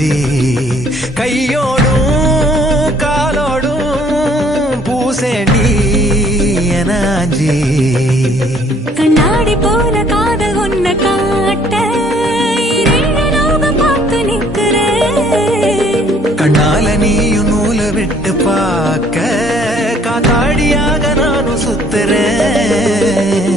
அஞ்சி கையோடும் காலோடும் பூசேண்டி என அஞ்சி கண்ணாடி போல காதல் ஒன்ன காட்ட பார்த்து நிற்கிறேன் கண்ணால நீயும் நூல விட்டு பார்க்க காத்தாடியாக நானும் சுத்துறேன்